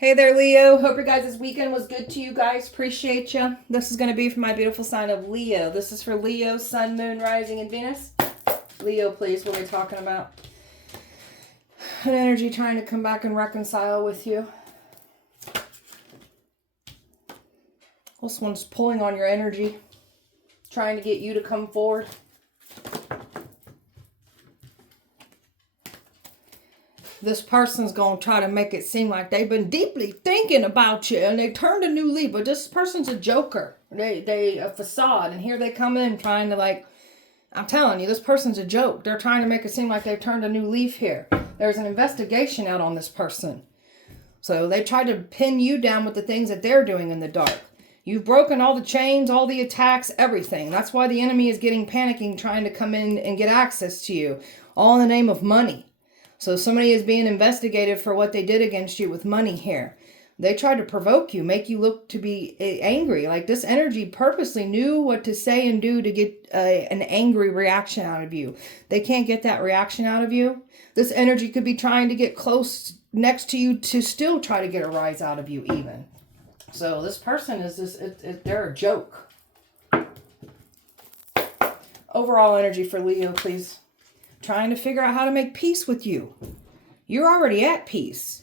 Hey there, Leo. Hope your guys' weekend was good to you guys. Appreciate you. This is going to be for my beautiful sign of Leo. This is for Leo, Sun, Moon, Rising, and Venus. Leo, please, what are we talking about? An energy trying to come back and reconcile with you. This one's pulling on your energy, trying to get you to come forward. This person's going to try to make it seem like they've been deeply thinking about you and they turned a new leaf, but this person's a joker. They a facade, and here they come in trying to I'm telling you, this person's a joke. They're trying to make it seem like they've turned a new leaf here. There's an investigation out on this person. So they try to pin you down with the things that they're doing in the dark. You've broken all the chains, all the attacks, everything. That's why the enemy is getting panicking, trying to come in and get access to you, all in the name of money. So somebody is being investigated for what they did against you with money here. They tried to provoke you, make you look to be angry. Like this energy purposely knew what to say and do to get an angry reaction out of you. They can't get that reaction out of you. This energy could be trying to get close next to you to still try to get a rise out of you even. So this person they're a joke. Overall energy for Leo, please. Trying to figure out how to make peace with you. You're already at peace.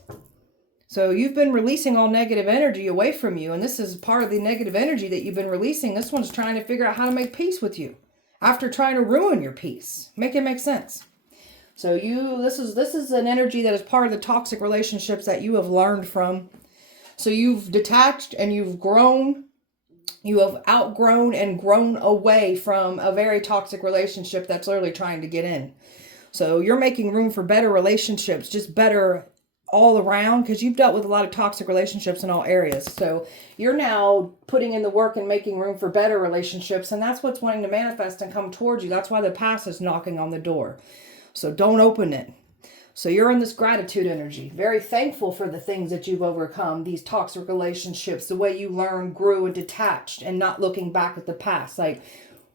So you've been releasing all negative energy away from you, and this is part of the negative energy that you've been releasing. This one's trying to figure out how to make peace with you after trying to ruin your peace. Make it make sense. So this is an energy that is part of the toxic relationships that you have learned from. So you've detached and you've grown. You have outgrown and grown away from a very toxic relationship that's literally trying to get in. So you're making room for better relationships, just better all around, because you've dealt with a lot of toxic relationships in all areas. So you're now putting in the work and making room for better relationships, and that's what's wanting to manifest and come towards you. That's why the past is knocking on the door. So don't open it. So you're in this gratitude energy, very thankful for the things that you've overcome, these toxic relationships, the way you learned, grew, and detached, and not looking back at the past. Like,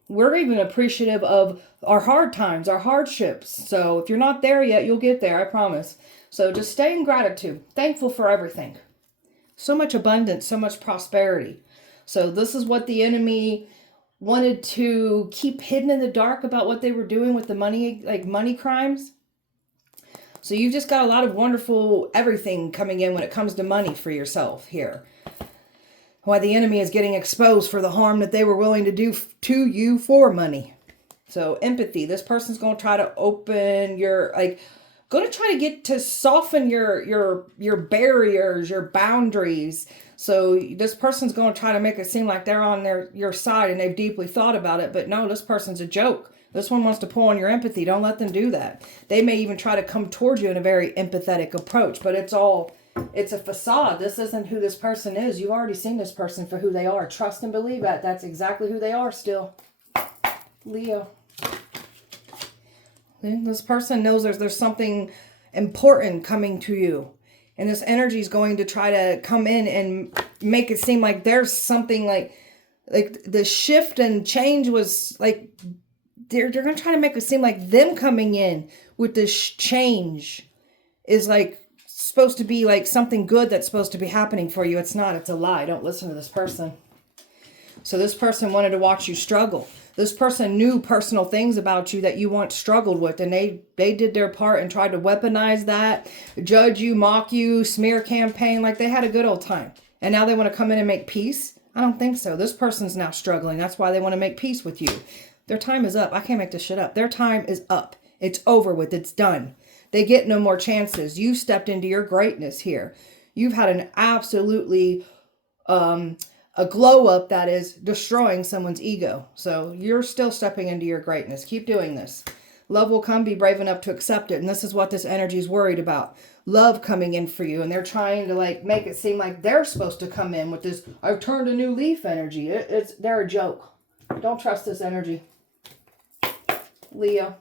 we're even appreciative of our hard times, our hardships. So if you're not there yet, you'll get there, I promise. So just stay in gratitude, thankful for everything. So much abundance, so much prosperity. So this is what the enemy wanted to keep hidden in the dark about what they were doing with the money, like money crimes. So you've just got a lot of wonderful everything coming in when it comes to money for yourself here. Why the enemy is getting exposed for the harm that they were willing to do to you for money. So empathy. This person's going to try to open going to try to get to soften your barriers, your boundaries. So this person's going to try to make it seem like they're on your side and they've deeply thought about it. But no, this person's a joke. This one wants to pull on your empathy. Don't let them do that. They may even try to come towards you in a very empathetic approach, but it's a facade. This isn't who this person is. You've already seen this person for who they are. Trust and believe that. That's exactly who they are still. Leo. This person knows there's something important coming to you. And this energy is going to try to come in and make it seem like there's something like the shift and change was like, they're going to try to make it seem like them coming in with this change is like supposed to be like something good that's supposed to be happening for you. It's not. It's a lie. Don't listen to this person. So this person wanted to watch you struggle. This person knew personal things about you that you once struggled with, and they did their part and tried to weaponize that, judge you, mock you, smear campaign like they had a good old time. And now they want to come in and make peace? I don't think so. This person's now struggling. That's why they want to make peace with you. Their time is up. I can't make this shit up. Their time is up. It's over with. It's done. They get no more chances. You stepped into your greatness here. You've had an absolutely a glow up that is destroying someone's ego. So you're still stepping into your greatness. Keep doing this. Love will come. Be brave enough to accept it. And this is what this energy is worried about. Love coming in for you. And they're trying to make it seem like they're supposed to come in with this I've turned a new leaf energy. They're a joke. Don't trust this energy. Leo.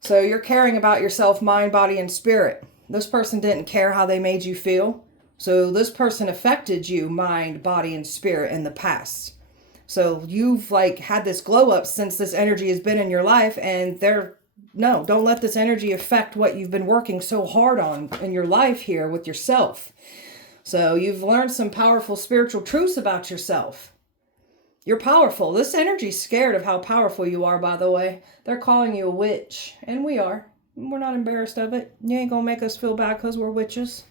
So you're caring about yourself, mind, body, and spirit. This person didn't care how they made you feel. So this person affected you, mind, body, and spirit in the past. So you've had this glow up since this energy has been in your life, and they're no, don't let this energy affect what you've been working so hard on in your life here with yourself. So you've learned some powerful spiritual truths about yourself. You're powerful. This energy's scared of how powerful you are, by the way. They're calling you a witch, and we are. We're not embarrassed of it. You ain't gonna make us feel bad because we're witches.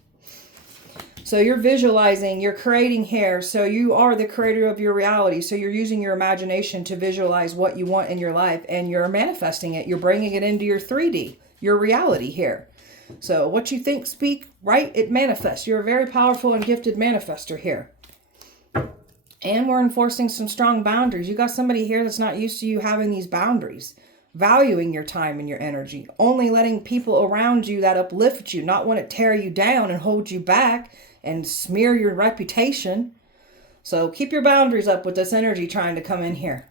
So you're visualizing, you're creating here. So you are the creator of your reality. So you're using your imagination to visualize what you want in your life, and you're manifesting it. You're bringing it into your 3D, your reality here. So what you think, speak, write, it manifests. You're a very powerful and gifted manifester here. And we're enforcing some strong boundaries. You got somebody here that's not used to you having these boundaries. Valuing your time and your energy. Only letting people around you that uplift you, not want to tear you down and hold you back and smear your reputation. So keep your boundaries up with this energy trying to come in here.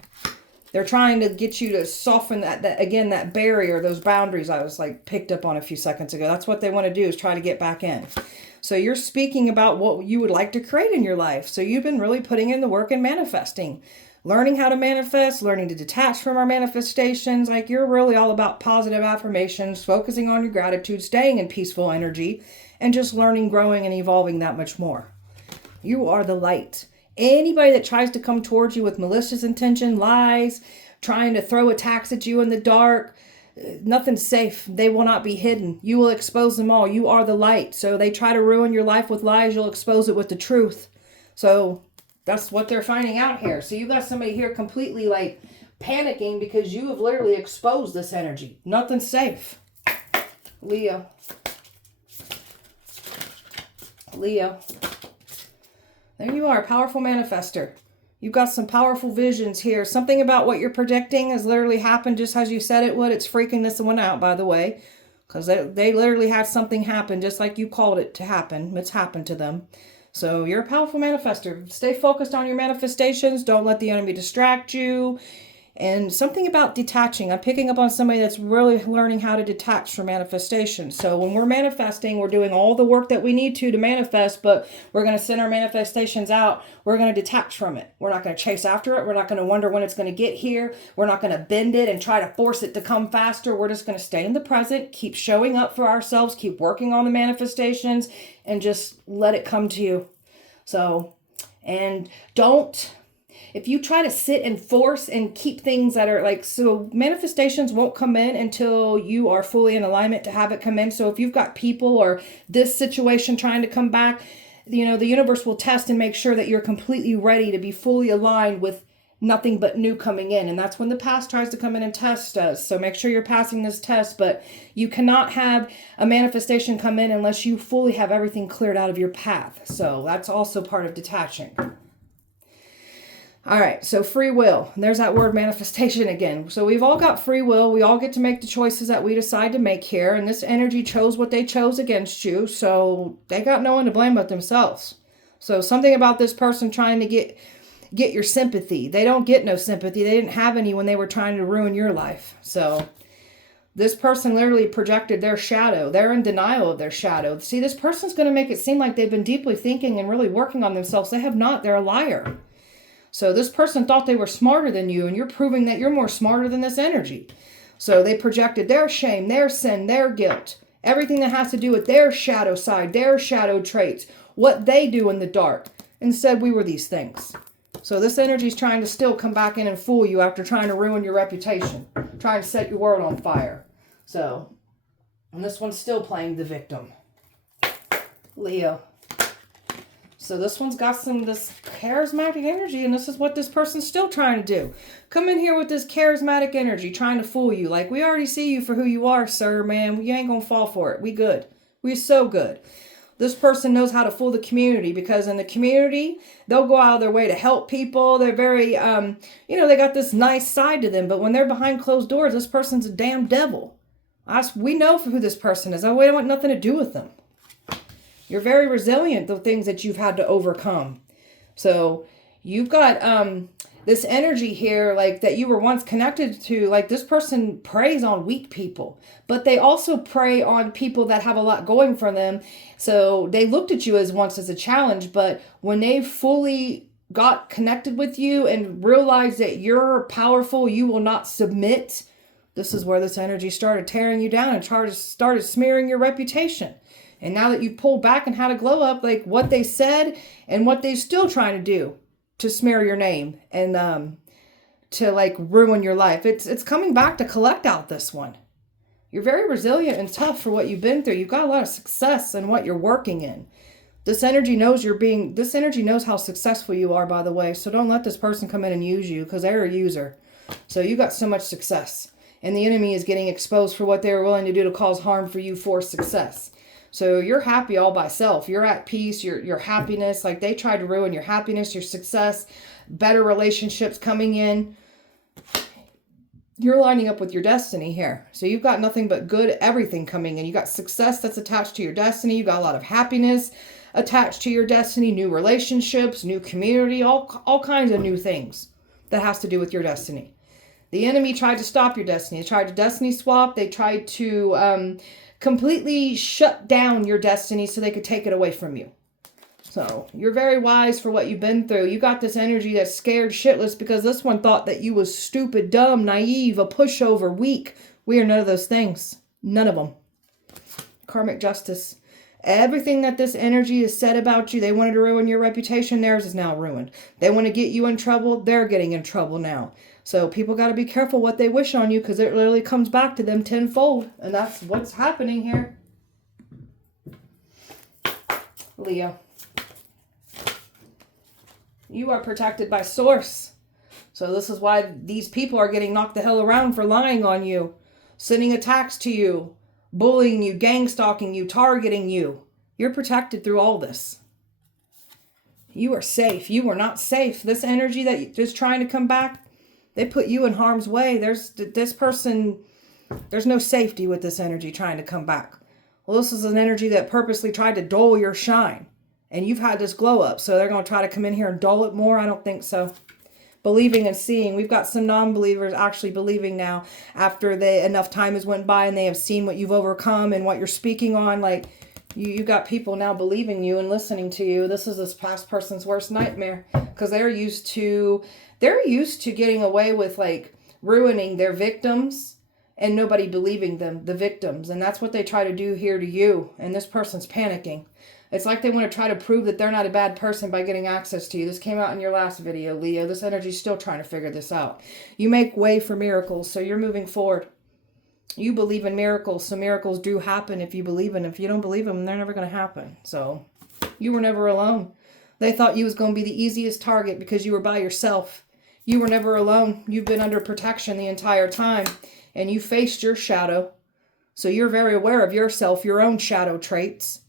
They're trying to get you to soften that barrier, those boundaries I was picked up on a few seconds ago. That's what they want to do, is try to get back in. So you're speaking about what you would like to create in your life. So you've been really putting in the work and manifesting. Learning how to manifest, learning to detach from our manifestations. You're really all about positive affirmations, focusing on your gratitude, staying in peaceful energy, and just learning, growing, and evolving that much more. You are the light. Anybody that tries to come towards you with malicious intention, lies, trying to throw attacks at you in the dark, nothing's safe. They will not be hidden. You will expose them all. You are the light. So they try to ruin your life with lies, you'll expose it with the truth. So that's what they're finding out here. So you got somebody here completely panicking because you have literally exposed this energy. Nothing's safe. Leo. There you are, powerful manifester. You've got some powerful visions here. Something about what you're predicting has literally happened just as you said it would. It's freaking this one out, by the way, because they literally had something happen just like you called it to happen. It's happened to them. So you're a powerful manifester. Stay focused on your manifestations. Don't let the enemy distract you. And something about detaching. I'm picking up on somebody that's really learning how to detach from manifestation. So when we're manifesting, we're doing all the work that we need to manifest, but we're going to send our manifestations out. We're going to detach from it. We're not going to chase after it. We're not going to wonder when it's going to get here. We're not going to bend it and try to force it to come faster. We're just going to stay in the present, keep showing up for ourselves, keep working on the manifestations, and just let it come to you. So, and don't... If you try to sit and force and keep things that are so manifestations won't come in until you are fully in alignment to have it come in. So if you've got people or this situation trying to come back, the universe will test and make sure that you're completely ready to be fully aligned with nothing but new coming in. And that's when the past tries to come in and test us. So make sure you're passing this test, but you cannot have a manifestation come in unless you fully have everything cleared out of your path. So that's also part of detaching. All right, so free will. There's that word manifestation again. So we've all got free will. We all get to make the choices that we decide to make here. And this energy chose what they chose against you. So they got no one to blame but themselves. So something about this person trying to get your sympathy. They don't get no sympathy. They didn't have any when they were trying to ruin your life. So this person literally projected their shadow. They're in denial of their shadow. See, this person's going to make it seem like they've been deeply thinking and really working on themselves. They have not. They're a liar. So this person thought they were smarter than you, and you're proving that you're more smarter than this energy. So they projected their shame, their sin, their guilt, everything that has to do with their shadow side, their shadow traits, what they do in the dark. Instead, we were these things. So this energy is trying to still come back in and fool you after trying to ruin your reputation, trying to set your world on fire. So, and this one's still playing the victim. Leo. So this one's got this charismatic energy, and this is what this person's still trying to do. Come in here with this charismatic energy, trying to fool you. We already see you for who you are, sir, man. You ain't gonna fall for it. We good. We so good. This person knows how to fool the community, because in the community, they'll go out of their way to help people. They're very, they got this nice side to them. But when they're behind closed doors, this person's a damn devil. We know for who this person is. We don't want nothing to do with them. You're very resilient, the things that you've had to overcome. So you've got this energy here, that you were once connected to. This person preys on weak people, but they also prey on people that have a lot going for them. So they looked at you once as a challenge, but when they fully got connected with you and realized that you're powerful, you will not submit This is where this energy started tearing you down and started smearing your reputation. And now that you've pulled back and had a glow up, like what they said and what they're still trying to do to smear your name and to like ruin your life. It's coming back to collect out this one. You're very resilient and tough for what you've been through. You've got a lot of success in what you're working in. This energy knows this energy knows how successful you are, by the way. So don't let this person come in and use you, because they're a user. So you got so much success. And the enemy is getting exposed for what they were willing to do to cause harm for you for success. So you're happy all by self. You're at peace. Your happiness. Like they tried to ruin your happiness, your success, better relationships coming in. You're lining up with your destiny here. So you've got nothing but good everything coming in. You got success that's attached to your destiny. You got a lot of happiness attached to your destiny, new relationships, new community, all kinds of new things that has to do with your destiny. The enemy tried to stop your destiny. They tried to destiny swap. They tried to completely shut down your destiny so they could take it away from you. So you're very wise for what you've been through. You got this energy that's scared shitless because this one thought that you was stupid, dumb, naive, a pushover, weak. We are none of those things. None of them. Karmic justice. Everything that this energy has said about you, they wanted to ruin your reputation, theirs is now ruined. They want to get you in trouble, they're getting in trouble now. So people got to be careful what they wish on you, because it literally comes back to them tenfold. And that's what's happening here. Leo. You are protected by source. So this is why these people are getting knocked the hell around for lying on you, sending attacks to you, bullying you, gang stalking you, targeting you. You're protected through all this. You are safe. You are not safe. This energy that is trying to come back, they put you in harm's way. There's no safety with this energy trying to come back. Well, this is an energy that purposely tried to dull your shine. And you've had this glow up. So they're going to try to come in here and dull it more? I don't think so. Believing and seeing. We've got some non-believers actually believing now after enough time has went by and they have seen what you've overcome and what you're speaking on. Like you got people now believing you and listening to you. This is this past person's worst nightmare, because they're used to getting away with like ruining their victims and nobody believing them, the victims. And that's what they try to do here to you. And this person's panicking. It's like they want to try to prove that they're not a bad person by getting access to you. This came out in your last video, Leo. This energy's still trying to figure this out. You make way for miracles, so you're moving forward. You believe in miracles, so miracles do happen if you believe in them. If you don't believe them, they're never going to happen. So you were never alone. They thought you was going to be the easiest target because you were by yourself. You were never alone. You've been under protection the entire time, and you faced your shadow. So you're very aware of yourself, your own shadow traits.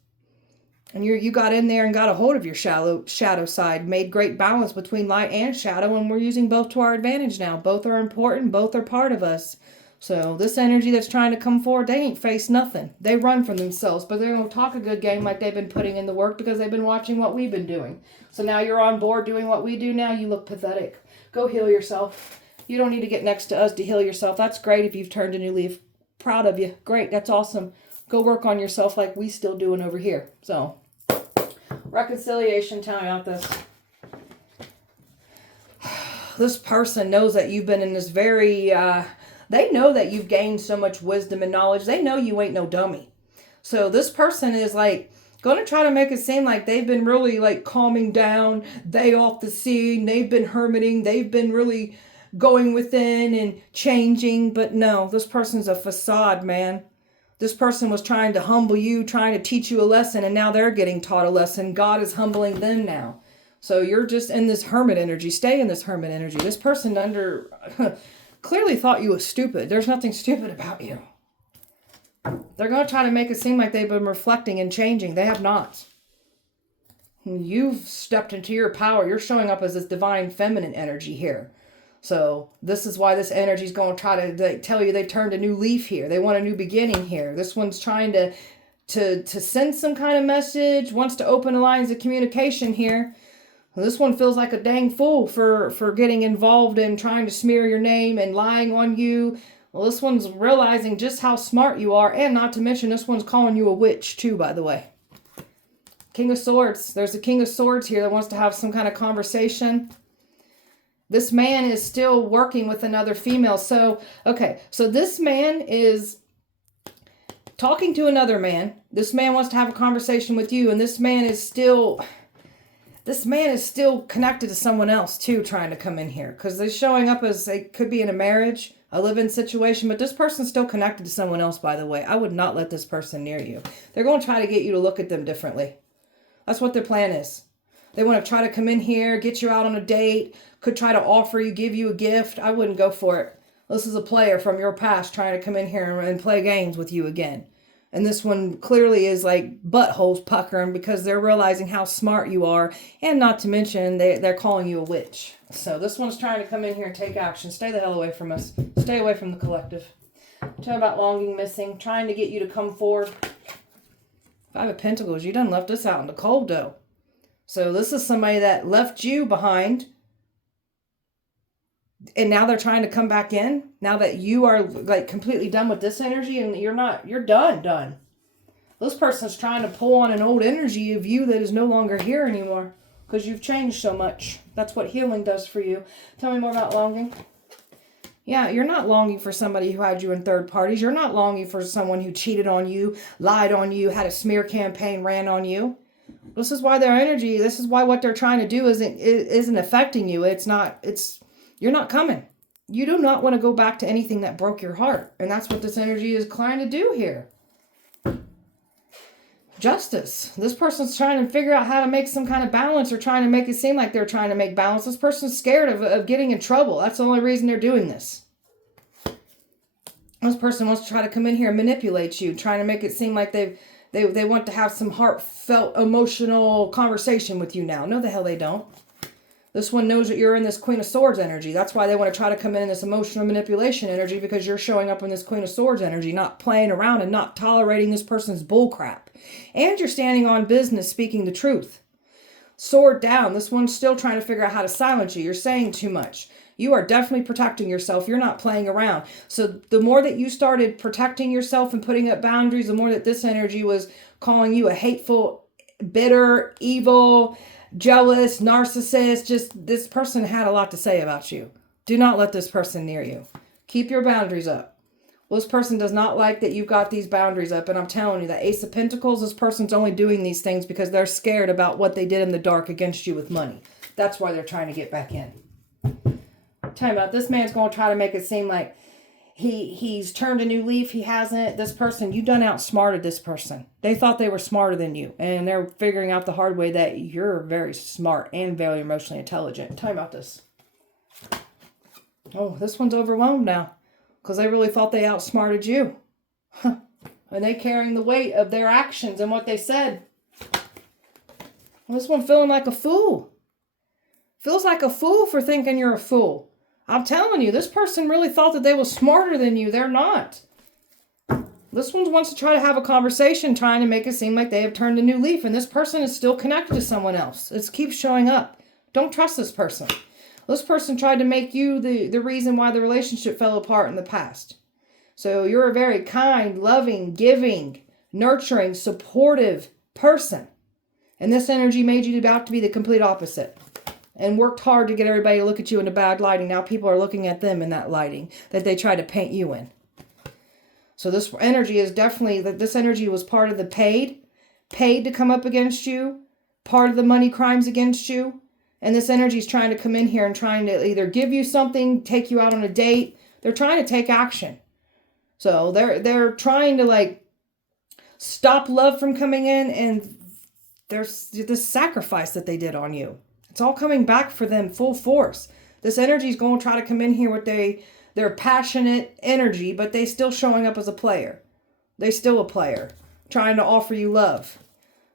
And you got in there and got a hold of your shadow side, made great balance between light and shadow, and we're using both to our advantage now. Both are important, both are part of us. So this energy that's trying to come forward, they ain't faced nothing. They run from themselves, but they're going to talk a good game like they've been putting in the work because they've been watching what we've been doing. So now you're on board doing what we do now. You look pathetic. Go heal yourself. You don't need to get next to us to heal yourself. That's great if you've turned a new leaf. Proud of you. Great. That's awesome. Go work on yourself like we still doing over here. So reconciliation, tell me about this. This person knows that you've been in this very, they know that you've gained so much wisdom and knowledge. They know you ain't no dummy. So this person is like going to try to make it seem like they've been really like calming down. They off the scene. They've been hermiting. They've been really going within and changing. But no, this person's a facade, man. This person was trying to humble you, trying to teach you a lesson, and now they're getting taught a lesson. God is humbling them now. So you're just in this hermit energy. Stay in this hermit energy. This person clearly thought you was stupid. There's nothing stupid about you. They're going to try to make it seem like they've been reflecting and changing. They have not. You've stepped into your power. You're showing up as this divine feminine energy here. So this is why this energy is going to try to tell you they've turned a new leaf here. They want a new beginning here. This one's trying to send some kind of message, wants to open the lines of communication here. Well, this one feels like a dang fool for getting involved in trying to smear your name and lying on you. Well, this one's realizing just how smart you are, and not to mention this one's calling you a witch too, by the way. King of Swords. There's a King of Swords here that wants to have some kind of conversation. This man is still working with another female. So, okay, so this man is talking to another man. This man wants to have a conversation with you, and this man is still connected to someone else too, trying to come in here, because they're showing up as they could be in a marriage, a live-in situation, but this person's still connected to someone else, by the way. I would not let this person near you. They're going to try to get you to look at them differently. That's what their plan is. They want to try to come in here, get you out on a date, could try to offer you, give you a gift. I wouldn't go for it. This is a player from your past trying to come in here and play games with you again. And this one clearly is like buttholes puckering because they're realizing how smart you are. And not to mention, they're calling you a witch. So this one's trying to come in here and take action. Stay the hell away from us. Stay away from the collective. Tell me about longing, missing, trying to get you to come forward. Five of Pentacles, you done left us out in the cold though. So this is somebody that left you behind. And now they're trying to come back in. Now that you are like completely done with this energy and you're done. This person's trying to pull on an old energy of you that is no longer here anymore because you've changed so much. That's what healing does for you. Tell me more about longing. Yeah, you're not longing for somebody who had you in third parties. You're not longing for someone who cheated on you, lied on you, had a smear campaign, ran on you. This is why their energy, this is why what they're trying to do isn't affecting you. You're not coming. You do not want to go back to anything that broke your heart. And that's what this energy is trying to do here. Justice. This person's trying to figure out how to make some kind of balance or trying to make it seem like they're trying to make balance. This person's scared of getting in trouble. That's the only reason they're doing this. This person wants to try to come in here and manipulate you, trying to make it seem like they want to have some heartfelt, emotional conversation with you now. No, the hell they don't. This one knows that you're in this Queen of Swords energy. That's why they want to try to come in this emotional manipulation energy, because you're showing up in this Queen of Swords energy, not playing around and not tolerating this person's bullcrap. And you're standing on business, speaking the truth. Sword down. This one's still trying to figure out how to silence you. You're saying too much. You are definitely protecting yourself. You're not playing around. So the more that you started protecting yourself and putting up boundaries, the more that this energy was calling you a hateful, bitter, evil, jealous, narcissist. Just this person had a lot to say about you. Do not let this person near you. Keep your boundaries up. Well, this person does not like that you've got these boundaries up. And I'm telling you, the Ace of Pentacles, this person's only doing these things because they're scared about what they did in the dark against you with money. That's why they're trying to get back in. Tell me about this man's going to try to make it seem like he's turned a new leaf. He hasn't. This person, you done outsmarted this person. They thought they were smarter than you. And they're figuring out the hard way that you're very smart and very emotionally intelligent. Tell me about this. Oh, this one's overwhelmed now. Because they really thought they outsmarted you. And they carrying the weight of their actions and what they said. Well, this one feeling like a fool. Feels like a fool for thinking you're a fool. I'm telling you, this person really thought that they were smarter than you. They're not. This one wants to try to have a conversation, trying to make it seem like they have turned a new leaf. And this person is still connected to someone else. It keeps showing up. Don't trust this person. This person tried to make you the reason why the relationship fell apart in the past. So you're a very kind, loving, giving, nurturing, supportive person. And this energy made you about to be the complete opposite. And worked hard to get everybody to look at you in a bad lighting. Now people are looking at them in that lighting that they try to paint you in. So this energy is definitely, this energy was part of the paid to come up against you, part of the money crimes against you. And this energy is trying to come in here and trying to either give you something, take you out on a date. They're trying to take action. So they're trying to like stop love from coming in, and there's this sacrifice that they did on you. It's all coming back for them full force. This energy is going to try to come in here with their passionate energy, but they still showing up as a player. They still a player, trying to offer you love.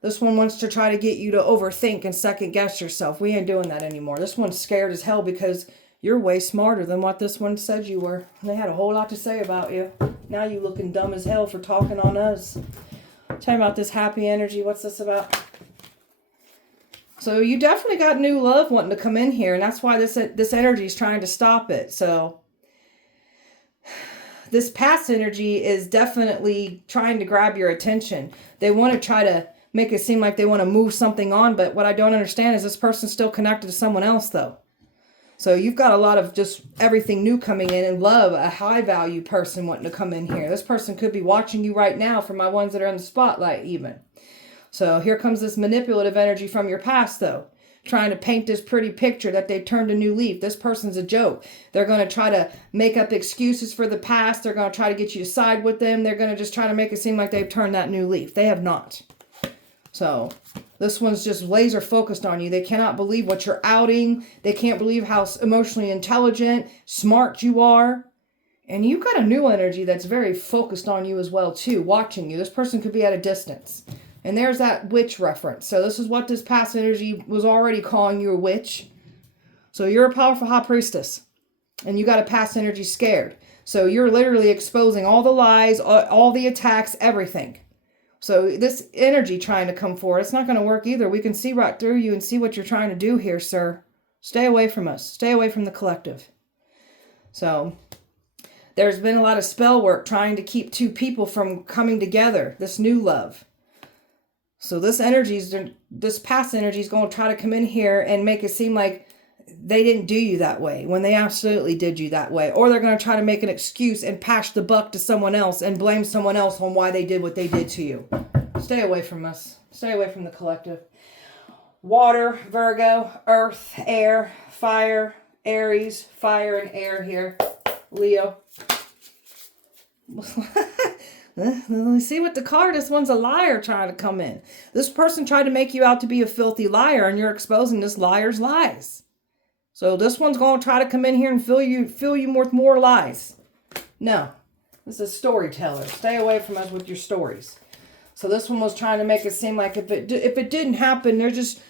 This one wants to try to get you to overthink and second guess yourself. We ain't doing that anymore. This one's scared as hell because you're way smarter than what this one said you were. And they had a whole lot to say about you. Now you looking dumb as hell for talking on us. Tell me about this happy energy. What's this about? So you definitely got new love wanting to come in here, and that's why this energy is trying to stop it. So this past energy is definitely trying to grab your attention. They want to try to make it seem like they want to move something on, but what I don't understand is this person's still connected to someone else, though. So you've got a lot of just everything new coming in, and love, a high value person wanting to come in here. This person could be watching you right now, for my ones that are in the spotlight even. So here comes this manipulative energy from your past though, trying to paint this pretty picture that they've turned a new leaf. This person's a joke. They're going to try to make up excuses for the past. They're going to try to get you to side with them. They're going to just try to make it seem like they've turned that new leaf. They have not. So this one's just laser focused on you. They cannot believe what you're outing. They can't believe how emotionally intelligent, smart you are. And you've got a new energy that's very focused on you as well too, watching you. This person could be at a distance. And there's that witch reference. So this is what this past energy was already calling you, a witch. So you're a powerful high priestess. And you got a past energy scared. So you're literally exposing all the lies, all the attacks, everything. So this energy trying to come forward, it's not going to work either. We can see right through you and see what you're trying to do here, sir. Stay away from us. Stay away from the collective. So there's been a lot of spell work trying to keep two people from coming together. This new love. So this past energy is going to try to come in here and make it seem like they didn't do you that way when they absolutely did you that way. Or they're going to try to make an excuse and pass the buck to someone else and blame someone else on why they did what they did to you. Stay away from us. Stay away from the collective. Water, Virgo, earth, air, fire, Aries, fire and air here. Leo. See what the card, this one's a liar trying to come in. This person tried to make you out to be a filthy liar, and you're exposing this liar's lies. So this one's going to try to come in here and fill you with more lies. No, this is a storyteller. Stay away from us with your stories. So this one was trying to make it seem like if it didn't happen, they're just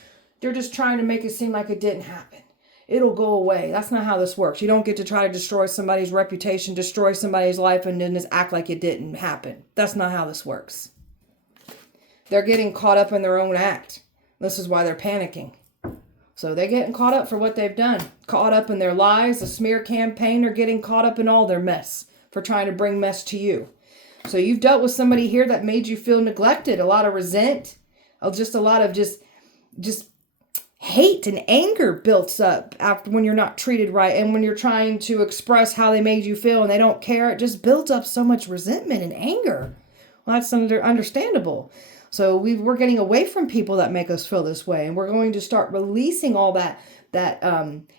trying to make it seem like it didn't happen. It'll go away. That's not how this works. You don't get to try to destroy somebody's reputation, destroy somebody's life, and then just act like it didn't happen. That's not how this works. They're getting caught up in their own act. This is why they're panicking. So they're getting caught up for what they've done. Caught up in their lies, the smear campaign, or getting caught up in all their mess for trying to bring mess to you. So you've dealt with somebody here that made you feel neglected. A lot of resent. Just a lot of just hate and anger builds up after when you're not treated right, and when you're trying to express how they made you feel and they don't care, it just builds up so much resentment and anger. Well, that's understandable. So we're getting away from people that make us feel this way, and we're going to start releasing all that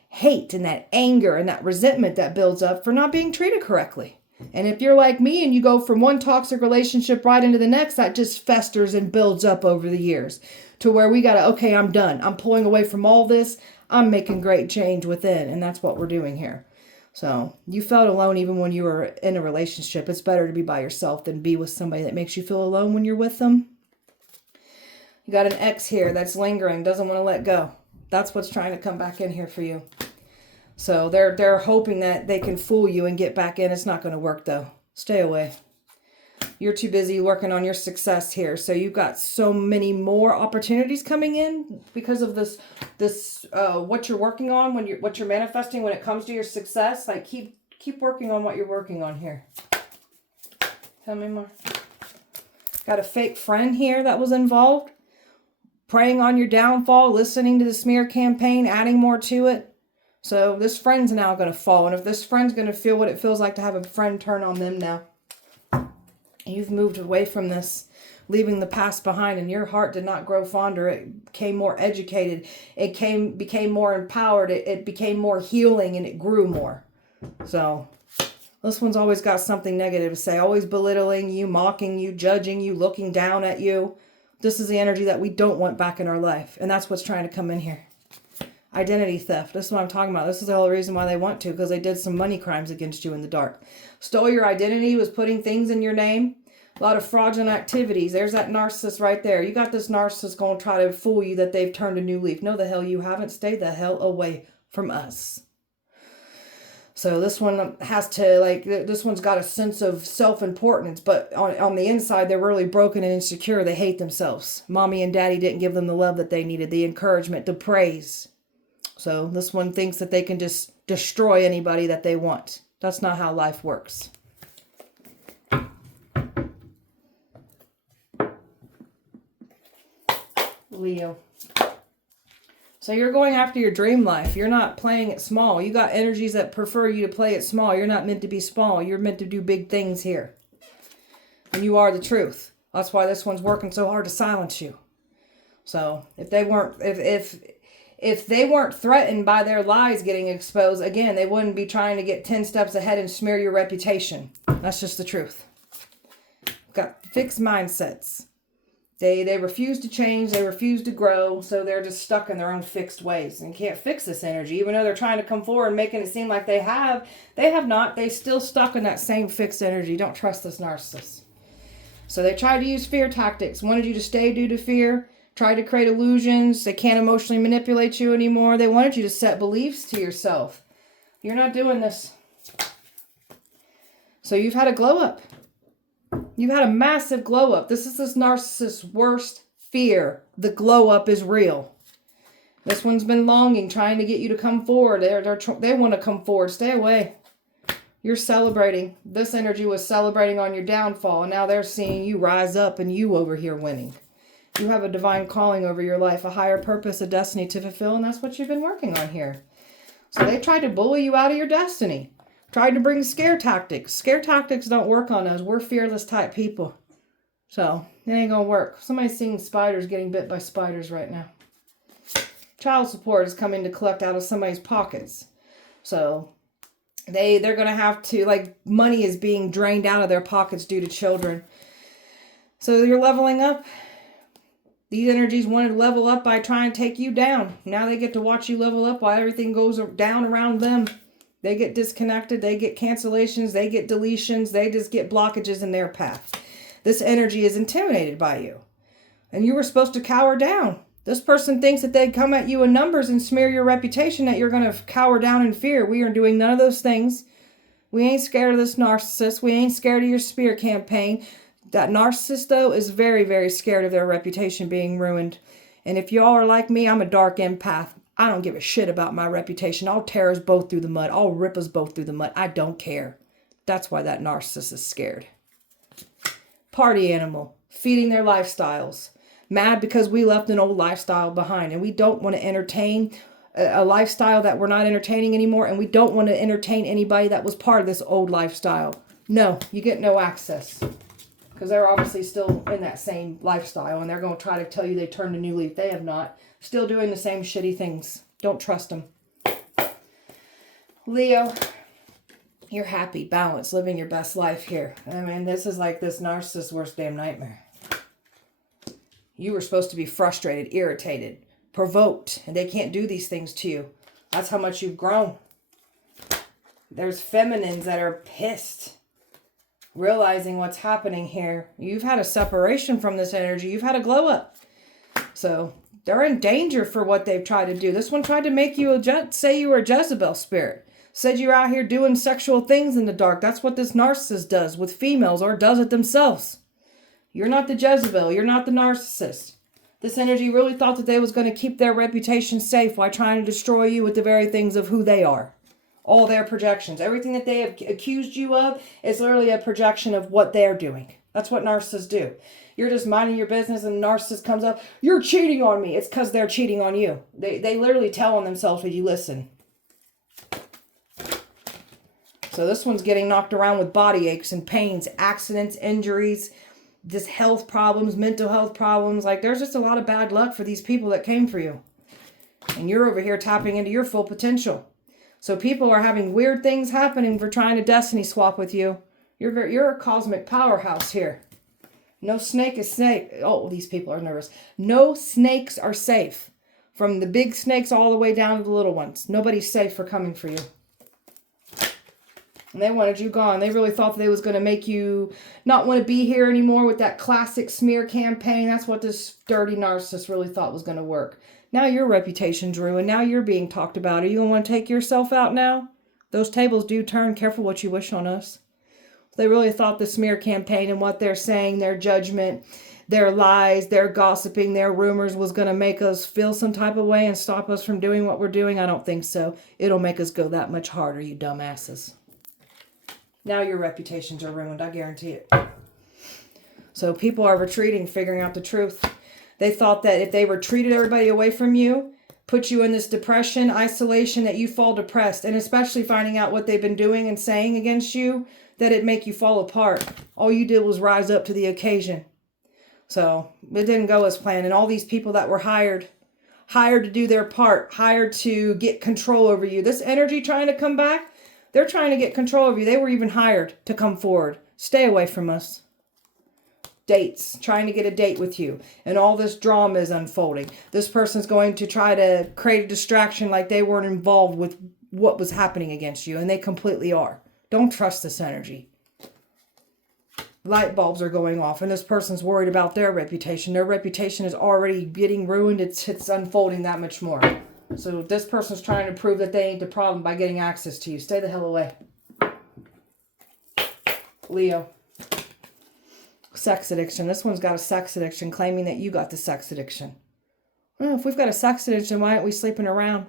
hate and that anger and that resentment that builds up for not being treated correctly. And if you're like me and you go from one toxic relationship right into the next, that just festers and builds up over the years to where we gotta, okay, I'm done. I'm pulling away from all this. I'm making great change within. And that's what we're doing here. So you felt alone even when you were in a relationship. It's better to be by yourself than be with somebody that makes you feel alone when you're with them. You got an ex here that's lingering, doesn't want to let go. That's what's trying to come back in here for you. So they're hoping that they can fool you and get back in. It's not going to work though. Stay away. You're too busy working on your success here. So you've got so many more opportunities coming in because of this what you're working on, what you're manifesting when it comes to your success. Like keep working on what you're working on here. Tell me more. Got a fake friend here that was involved. Preying on your downfall, listening to the smear campaign, adding more to it. So this friend's now going to fall. And if this friend's going to feel what it feels like to have a friend turn on them now. You've moved away from this, leaving the past behind, and your heart did not grow fonder. It became more educated. It became more empowered. It became more healing, and it grew more. So this one's always got something negative to say, always belittling you, mocking you, judging you, looking down at you. This is the energy that we don't want back in our life, and that's what's trying to come in here. Identity theft. This is what I'm talking about. This is the whole reason why they want to, because they did some money crimes against you in the dark. Stole your identity, was putting things in your name. A lot of fraudulent activities. There's that narcissist right there. You got this narcissist going to try to fool you that they've turned a new leaf. No, the hell you haven't. Stay the hell away from us. So this one has to, this one's got a sense of self-importance, but on the inside, they're really broken and insecure. They hate themselves. Mommy and daddy didn't give them the love that they needed, the encouragement, the praise. So this one thinks that they can just destroy anybody that they want. That's not how life works. Leo. So you're going after your dream life. You're not playing it small. You got energies that prefer you to play it small. You're not meant to be small. You're meant to do big things here. And you are the truth. That's why this one's working so hard to silence you. So if they weren't, if they weren't threatened by their lies getting exposed, again, they wouldn't be trying to get 10 steps ahead and smear your reputation. That's just the truth. Got fixed mindsets. They refuse to change. They refuse to grow. So they're just stuck in their own fixed ways and can't fix this energy. Even though they're trying to come forward and making it seem like they have not. They still stuck in that same fixed energy. Don't trust this narcissist. So they tried to use fear tactics. Wanted you to stay due to fear. Tried to create illusions. They can't emotionally manipulate you anymore. They wanted you to set beliefs to yourself. You're not doing this. So you've had a glow up. You've had a massive glow up. This is this narcissist's worst fear. The glow up is real. This one's been longing, trying to get you to come forward. They want to come forward. Stay away. You're celebrating. This energy was celebrating on your downfall. And now they're seeing you rise up and you over here winning. You have a divine calling over your life, a higher purpose, a destiny to fulfill. And that's what you've been working on here. So they tried to bully you out of your destiny. Tried to bring scare tactics. Scare tactics don't work on us. We're fearless type people. So, it ain't gonna work. Somebody's seeing spiders getting bit by spiders right now. Child support is coming to collect out of somebody's pockets. So, they're gonna have to, like, money is being drained out of their pockets due to children. So, you're leveling up. These energies wanted to level up by trying to take you down. Now they get to watch you level up while everything goes down around them. They get disconnected, they get cancellations, they get deletions, they just get blockages in their path. This energy is intimidated by you. And you were supposed to cower down. This person thinks that they'd come at you in numbers and smear your reputation, that you're going to cower down in fear. We are doing none of those things. We ain't scared of this narcissist. We ain't scared of your spear campaign. That narcissist, though, is very, very scared of their reputation being ruined. And if y'all are like me, I'm a dark empath. I don't give a shit about my reputation. I'll tear us both through the mud. I'll rip us both through the mud. I don't care. That's why that narcissist is scared. Party animal. Feeding their lifestyles. Mad because we left an old lifestyle behind. And we don't want to entertain a lifestyle that we're not entertaining anymore. And we don't want to entertain anybody that was part of this old lifestyle. No, you get no access. Because they're obviously still in that same lifestyle. And they're going to try to tell you they turned a new leaf. They have not. Still doing the same shitty things. Don't trust them. Leo, you're happy, balanced, living your best life here. I mean, this is like this narcissist's worst damn nightmare. You were supposed to be frustrated, irritated, provoked, and they can't do these things to you. That's how much you've grown. There's feminines that are pissed, realizing what's happening here. You've had a separation from this energy. You've had a glow up. So they're in danger for what they've tried to do. This one tried to make you say you were a Jezebel spirit. Said you're out here doing sexual things in the dark. That's what this narcissist does with females, or does it themselves. You're not the Jezebel. You're not the narcissist. This energy really thought that they was going to keep their reputation safe while trying to destroy you with the very things of who they are. All their projections. Everything that they have accused you of is literally a projection of what they're doing. That's what narcissists do. You're just minding your business and the narcissist comes up, you're cheating on me. It's because they're cheating on you. They literally tell on themselves if you listen. So this one's getting knocked around with body aches and pains, accidents, injuries, just health problems, mental health problems. Like, there's just a lot of bad luck for these people that came for you. And you're over here tapping into your full potential. So people are having weird things happening for trying to destiny swap with you. You're a cosmic powerhouse here. No snake is safe. Oh, these people are nervous. No snakes are safe. From the big snakes all the way down to the little ones. Nobody's safe for coming for you. And they wanted you gone. They really thought that they was going to make you not want to be here anymore with that classic smear campaign. That's what this dirty narcissist really thought was going to work. Now your reputation's ruined. Now you're being talked about. Are you going to want to take yourself out now? Those tables do turn. Careful what you wish on us. They really thought the smear campaign and what they're saying, their judgment, their lies, their gossiping, their rumors was going to make us feel some type of way and stop us from doing what we're doing. I don't think so. It'll make us go that much harder, you dumbasses. Now your reputations are ruined. I guarantee it. So people are retreating, figuring out the truth. They thought that if they retreated everybody away from you, put you in this depression, isolation, that you fall depressed, and especially finding out what they've been doing and saying against you, that it make you fall apart. All you did was rise up to the occasion. So it didn't go as planned. And all these people that were hired to do their part, hired to get control over you. This energy trying to come back, they're trying to get control of you. They were even hired to come forward. Stay away from us. Dates, trying to get a date with you, and all this drama is unfolding. This person's going to try to create a distraction like they weren't involved with what was happening against you, and they completely are. Don't trust this energy. Light bulbs are going off, and this person's worried about their reputation. Their reputation is already getting ruined. It's unfolding that much more. So this person's trying to prove that they ain't the problem by getting access to you. Stay the hell away. Leo. Sex addiction. This one's got a sex addiction, claiming that you got the sex addiction. Well, if we've got a sex addiction, why aren't we sleeping around?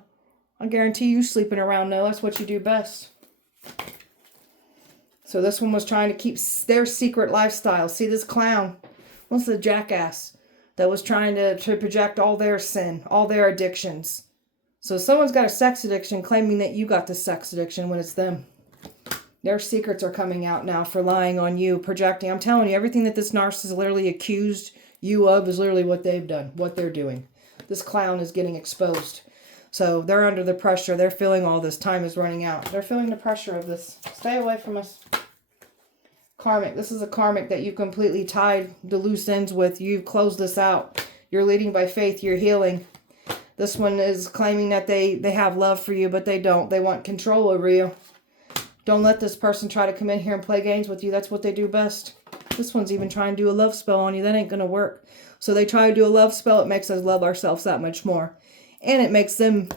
I guarantee you sleeping around, no. That's what you do best. So this one was trying to keep their secret lifestyle. See this clown? What's the jackass that was trying to project all their sin, all their addictions. So someone's got a sex addiction, claiming that you got the sex addiction when it's them. Their secrets are coming out now for lying on you, projecting. I'm telling you, everything that this narcissist literally accused you of is literally what they've done, what they're doing. This clown is getting exposed. So they're under the pressure. They're feeling all this. Time is running out. They're feeling the pressure of this. Stay away from us. Karmic. This is a karmic that you completely tied the loose ends with. You've closed this out. You're leading by faith. You're healing. This one is claiming that they have love for you, but they don't. They want control over you. Don't let this person try to come in here and play games with you. That's what they do best. This one's even trying to do a love spell on you. That ain't going to work. So they try to do a love spell. It makes us love ourselves that much more. And it makes them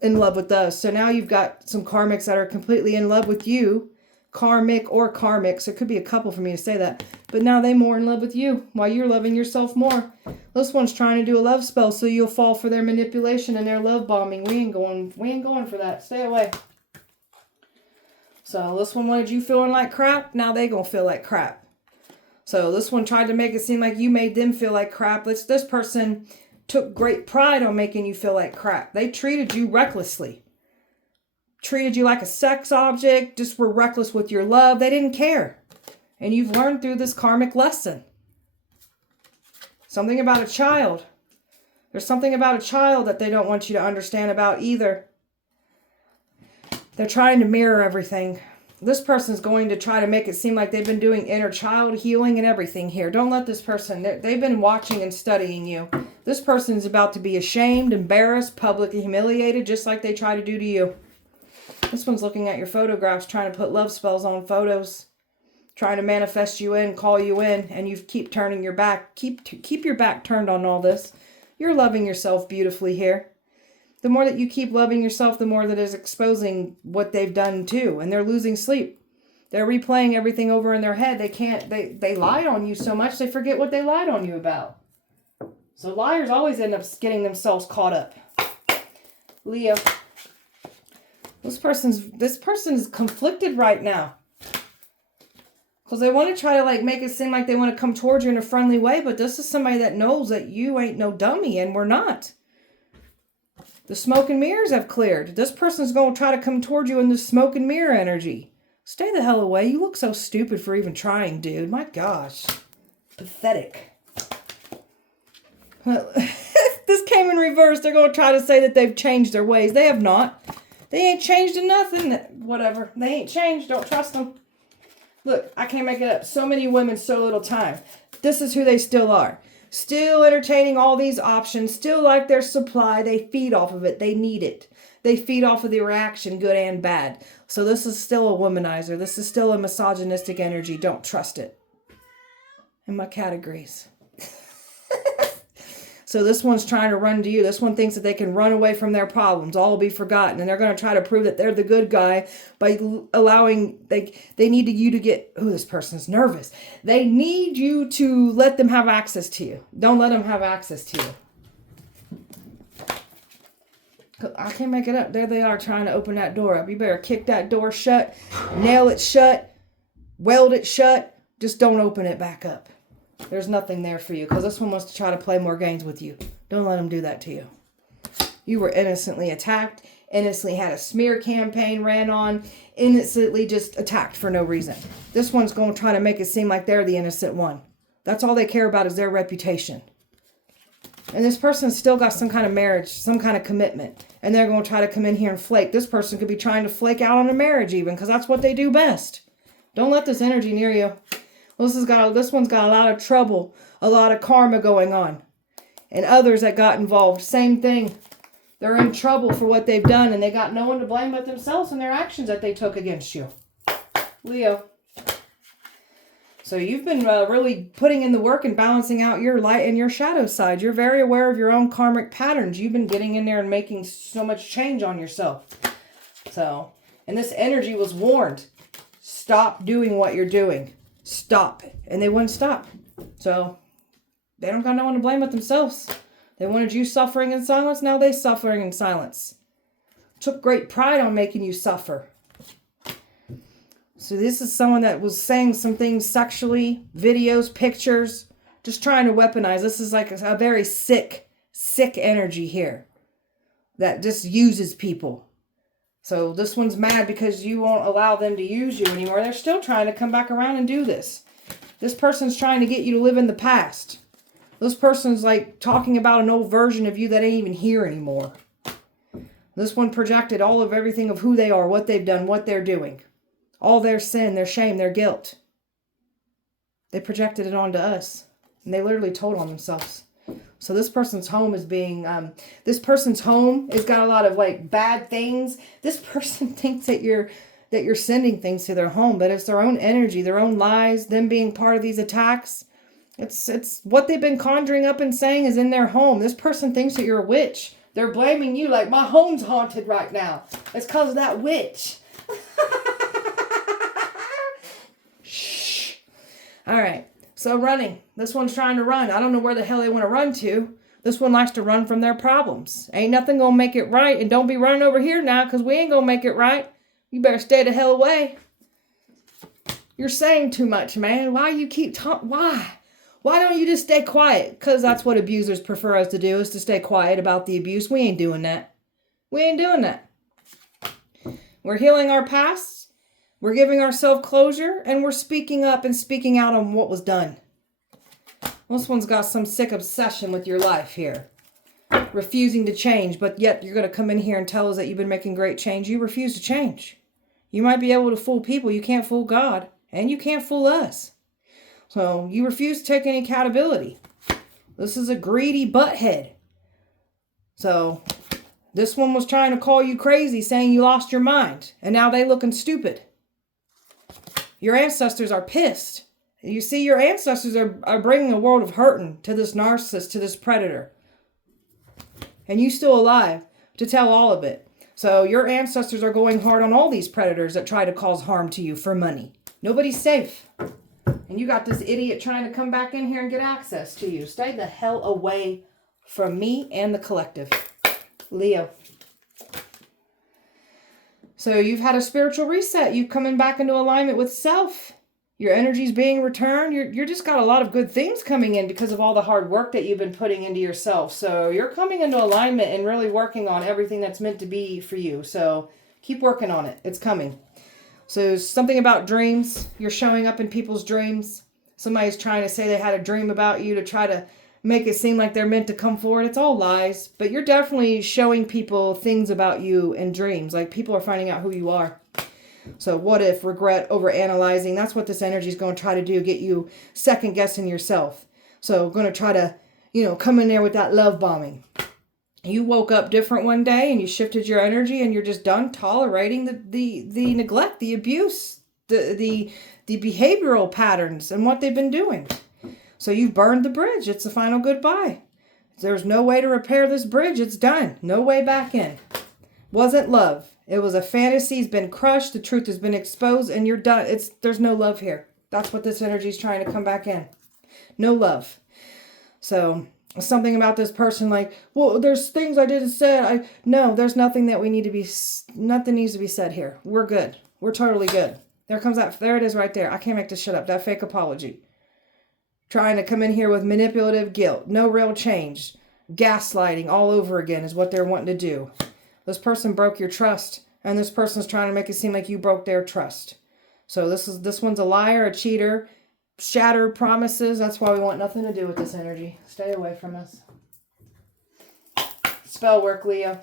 in love with us. So now you've got some karmics that are completely in love with you. Karmic or karmics. It could be a couple for me to say that. But now they're more in love with you while you're loving yourself more. This one's trying to do a love spell so you'll fall for their manipulation and their love bombing. We ain't going for that. Stay away. So this one wanted you feeling like crap. Now they gonna feel like crap. So this one tried to make it seem like you made them feel like crap. This person took great pride on making you feel like crap. They treated you recklessly. Treated you like a sex object. Just were reckless with your love. They didn't care. And you've learned through this karmic lesson. Something about a child. There's something about a child that they don't want you to understand about either. They're trying to mirror everything. This person's going to try to make it seem like they've been doing inner child healing and everything here. Don't let this person, they've been watching and studying you. This person's about to be ashamed, embarrassed, publicly humiliated, just like they try to do to you. This one's looking at your photographs, trying to put love spells on photos, trying to manifest you in, call you in, and you keep turning your back. Keep your back turned on all this. You're loving yourself beautifully here. The more that you keep loving yourself, the more that is exposing what they've done too. And they're losing sleep. They're replaying everything over in their head. They lied on you so much, they forget what they lied on you about. So liars always end up getting themselves caught up. Leo. This person is conflicted right now. Because they want to try to make it seem like they want to come towards you in a friendly way. But this is somebody that knows that you ain't no dummy and we're not. The smoke and mirrors have cleared. This person's going to try to come toward you in this smoke and mirror energy. Stay the hell away. You look so stupid for even trying, dude. My gosh. Pathetic. This came in reverse. They're going to try to say that they've changed their ways. They have not. They ain't changed in nothing. Whatever. They ain't changed. Don't trust them. Look, I can't make it up. So many women, so little time. This is who they still are. Still entertaining all these options, still like their supply. They feed off of it. They need it. They feed off of the reaction, good and bad. So this is still a womanizer. This is still a misogynistic energy. Don't trust it. And my cat agrees. So this one's trying to run to you. This one thinks that they can run away from their problems. All will be forgotten. And they're going to try to prove that they're the good guy by allowing, they need you to get, this person's nervous. They need you to let them have access to you. Don't let them have access to you. I can't make it up. There they are trying to open that door up. You better kick that door shut, nail it shut, weld it shut. Just don't open it back up. There's nothing there for you because this one wants to try to play more games with you. Don't let them do that to you. You were innocently attacked, innocently had a smear campaign ran on, innocently just attacked for no reason. This one's going to try to make it seem like they're the innocent one. That's all they care about is their reputation. And this person's still got some kind of marriage, some kind of commitment. And they're going to try to come in here and flake. This person could be trying to flake out on a marriage even, because that's what they do best. Don't let this energy near you. Well, this one's got a lot of trouble, a lot of karma going on. And others that got involved, same thing. They're in trouble for what they've done, and they got no one to blame but themselves and their actions that they took against you. Leo. So you've been really putting in the work and balancing out your light and your shadow side. You're very aware of your own karmic patterns. You've been getting in there and making so much change on yourself. So, and this energy was warned. Stop doing what you're doing. Stop. And they wouldn't stop. So, they don't got no one to blame but themselves. They wanted you suffering in silence. Now they suffering in silence. Took great pride on making you suffer. So this is someone that was saying some things sexually, videos, pictures, just trying to weaponize. This is like a very sick energy here that just uses people. So this one's mad because you won't allow them to use you anymore. They're still trying to come back around and do this. This person's trying to get you to live in the past. This person's like talking about an old version of you that ain't even here anymore. This one projected all of everything of who they are, what they've done, what they're doing. All their sin, their shame, their guilt. They projected it onto us. And they literally told on themselves. So this person's home is being, this person's home has got a lot of like bad things. This person thinks that you're sending things to their home, but it's their own energy, their own lies, them being part of these attacks. It's what they've been conjuring up and saying is in their home. This person thinks that you're a witch. They're blaming you like my home's haunted right now. It's because of that witch. Shh. All right. So running. This one's trying to run. I don't know where the hell they want to run to. This one likes to run from their problems. Ain't nothing going to make it right. And don't be running over here now because we ain't going to make it right. You better stay the hell away. You're saying too much, man. Why you keep talking? Why? Why don't you just stay quiet? Because that's what abusers prefer us to do, is to stay quiet about the abuse. We ain't doing that. We ain't doing that. We're healing our past. We're giving ourselves closure. And we're speaking up and speaking out on what was done. This one's got some sick obsession with your life here. Refusing to change. But yet you're going to come in here and tell us that you've been making great change. You refuse to change. You might be able to fool people. You can't fool God. And you can't fool us. So you refuse to take any accountability. This is a greedy butthead. So this one was trying to call you crazy, saying you lost your mind. And now they looking stupid. Your ancestors are pissed. You see, your ancestors are bringing a world of hurting to this narcissist, to this predator. And you still alive to tell all of it. So your ancestors are going hard on all these predators that try to cause harm to you for money. Nobody's safe. And you got this idiot trying to come back in here and get access to you. Stay the hell away from me and the collective. Leo. So you've had a spiritual reset. You've coming back into alignment with self. Your energy's being returned. You're just got a lot of good things coming in because of all the hard work that you've been putting into yourself. So you're coming into alignment and really working on everything that's meant to be for you. So keep working on it. It's coming. So something about dreams. You're showing up in people's dreams. Somebody's trying to say they had a dream about you to try to make it seem like they're meant to come forward. It's all lies. But you're definitely showing people things about you in dreams. Like people are finding out who you are. So what if, regret, overanalyzing. That's what this energy is going to try to do. Get you second guessing yourself. So going to try to, come in there with that love bombing. You woke up different one day and you shifted your energy and you're just done tolerating the neglect, the abuse, the behavioral patterns and what they've been doing. So you've burned the bridge. It's the final goodbye. There's no way to repair this bridge. It's done. No way back in. Wasn't love. It was a fantasy. It's been crushed. The truth has been exposed and you're done. There's no love here. That's what this energy is trying to come back in. No love. So something about this person like, well, there's things I did and said. No, there's nothing that nothing needs to be said here. We're good. We're totally good. There it is right there. I can't make this shit up. That fake apology. Trying to come in here with manipulative guilt. No real change. Gaslighting all over again is what they're wanting to do. This person broke your trust, and this person's trying to make it seem like you broke their trust. So this one's a liar, a cheater, shattered promises. That's why we want nothing to do with this energy. Stay away from us. Spell work, Leo.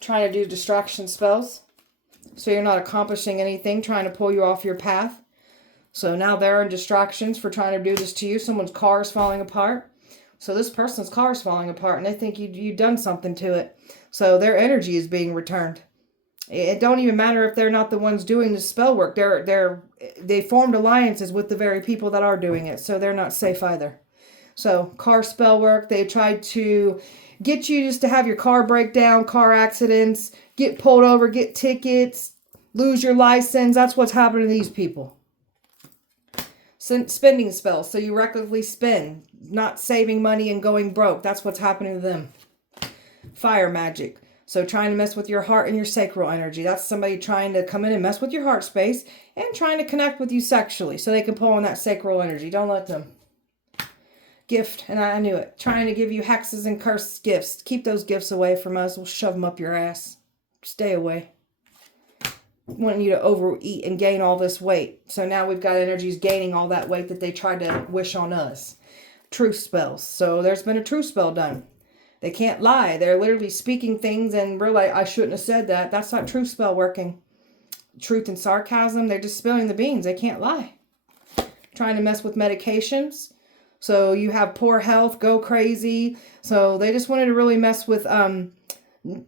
Trying to do distraction spells. So you're not accomplishing anything, trying to pull you off your path. So now there are distractions for trying to do this to you. Someone's car is falling apart. So this person's car is falling apart, and they think you've done something to it. So their energy is being returned. It don't even matter if they're not the ones doing the spell work. They formed alliances with the very people that are doing it, so they're not safe either. So car spell work, they tried to get you just to have your car break down, car accidents, get pulled over, get tickets, lose your license. That's what's happening to these people. Spending spells, so you recklessly spend, not saving money and going broke. That's what's happening to them. Fire magic. So trying to mess with your heart and your sacral energy. That's somebody trying to come in and mess with your heart space and trying to connect with you sexually so they can pull on that sacral energy. Don't let them. Gift, and I knew it. Trying to give you hexes and cursed gifts. Keep those gifts away from us. We'll shove them up your ass. Stay away. Wanting you to overeat and gain all this weight. So now we've got energies gaining all that weight that they tried to wish on us. Truth spells. So there's been a truth spell done. They can't lie. They're literally speaking things and realize I shouldn't have said that. That's not truth spell working. Truth and sarcasm. They're just spilling the beans. They can't lie. Trying to mess with medications. So you have poor health, go crazy. So they just wanted to really mess with,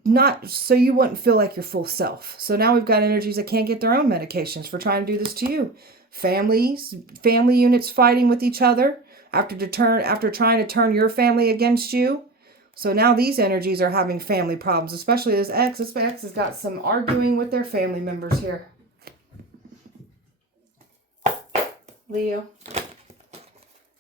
not so you wouldn't feel like your full self. So now we've got energies that can't get their own medications for trying to do this to you. Family units fighting with each other after trying to turn your family against you. So now these energies are having family problems, especially this ex. This ex has got some arguing with their family members here. Leo.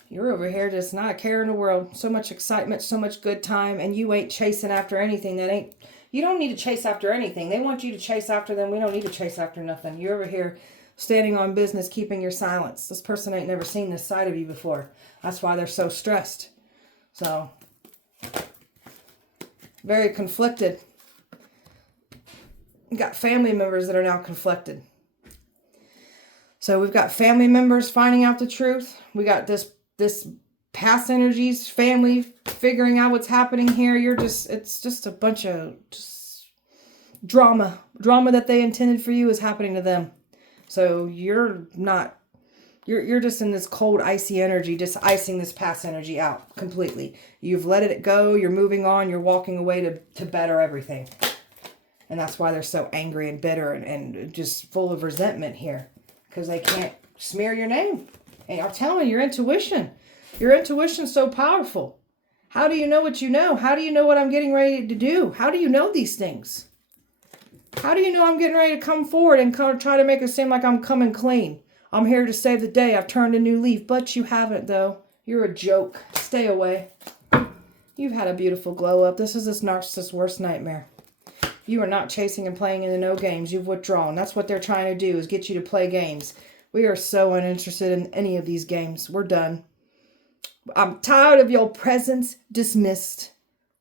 You're over here just not a care in the world. So much excitement, so much good time, and you ain't chasing after anything that ain't... You don't need to chase after anything. They want you to chase after them. We don't need to chase after nothing. You're over here standing on business, keeping your silence. This person ain't never seen this side of you before. That's why they're so stressed. So, very conflicted. You got family members that are now conflicted. So we've got family members finding out the truth. We got this past energies, family figuring out what's happening here. It's just a bunch of just drama that they intended for you is happening to them. So you're just in this cold, icy energy, just icing this past energy out completely. You've let it go. You're moving on. You're walking away to better everything. And that's why they're so angry and bitter and just full of resentment here, because they can't smear your name. Hey, I'm telling you, your intuition's so powerful. How do you know what you know? How do you know what I'm getting ready to do? How do you know these things? How do you know I'm getting ready to come forward and try to make it seem like I'm coming clean? I'm here to save the day. I've turned a new leaf, but you haven't, though. You're a joke. Stay away. You've had a beautiful glow up. This is this narcissist's worst nightmare. You are not chasing and playing in the no games. You've withdrawn. That's what they're trying to do, is get you to play games. We are so uninterested in any of these games. We're done. I'm tired of your presence. Dismissed.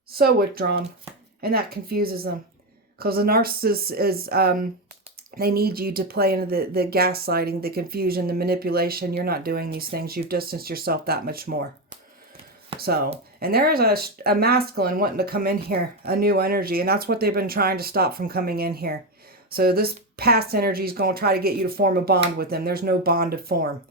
So withdrawn. And that confuses them. Because the narcissist is, they need you to play into the gaslighting, the confusion, the manipulation. You're not doing these things. You've distanced yourself that much more. So, and there is a masculine wanting to come in here, a new energy. And that's what they've been trying to stop from coming in here. So this past energy is going to try to get you to form a bond with them. There's no bond to form.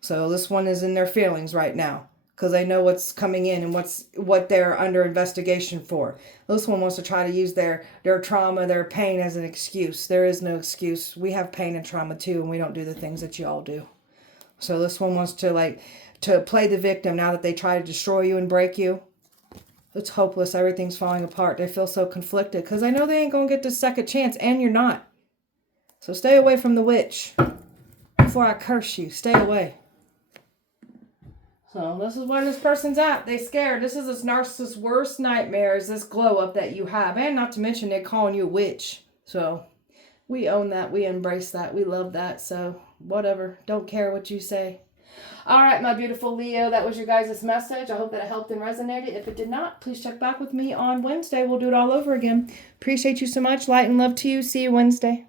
So this one is in their feelings right now, because they know what's coming in and what they're under investigation for. This one wants to try to use their trauma, their pain as an excuse. There is no excuse. We have pain and trauma too, and we don't do the things that you all do. So this one wants to play the victim now that they try to destroy you and break you. It's hopeless. Everything's falling apart. They feel so conflicted because they know they ain't going to get this second chance, and you're not. So stay away from the witch. Before I curse you, stay away. So this is where this person's at. They scared. This is this narcissist's worst nightmare, is this glow up that you have. And not to mention they're calling you a witch. So we own that. We embrace that. We love that. So whatever. Don't care what you say. All right, my beautiful Leo, that was your guys' message. I hope that it helped and resonated. If it did not, please check back with me on Wednesday. We'll do it all over again. Appreciate you so much. Light and love to you. See you Wednesday.